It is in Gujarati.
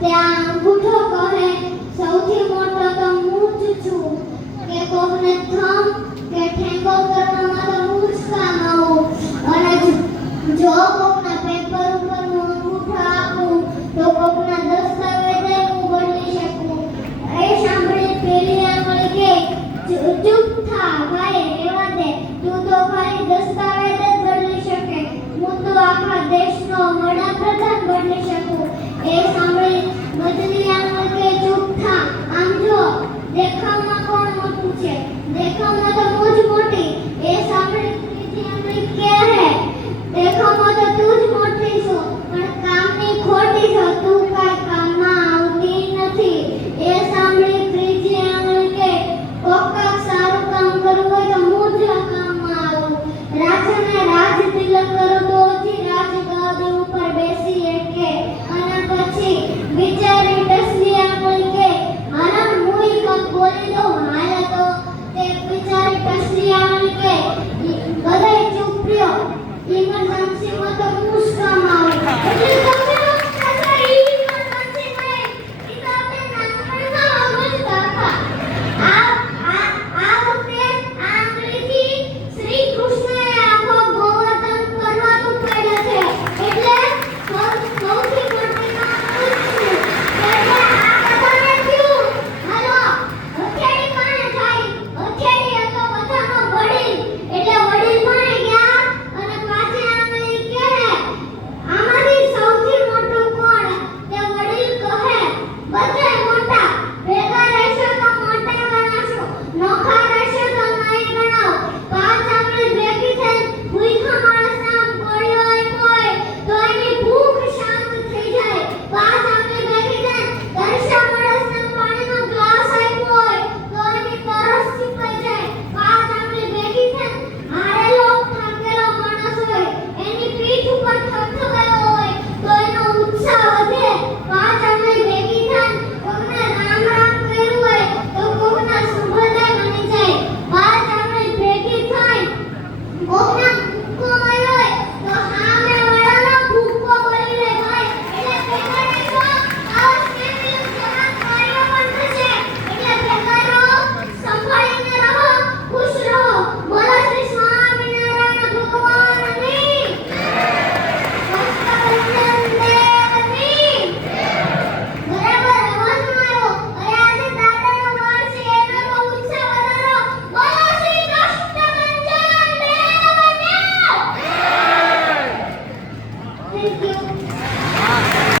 ત્યાં અંગૂઠો કહે સૌથી મોટો તો હું જ છું કે કોકને થંભ કે ઠેંગો કરવામાં તો હું જ કામ આવું અને જો કોકના પેપર ઉપર હું અંગૂઠો આપું તો કોકના દસ્તાવેજે હું બદલી શકું. એ સાંભળી પેલી આંગળી કે ચૂપ થા ભાઈ રહેવા દે, તું તો ખાલી દસ્તાવેજ જ બદલી શકે, હું તો આખા દેશનો વડાપ્રધાન બની શકું. એ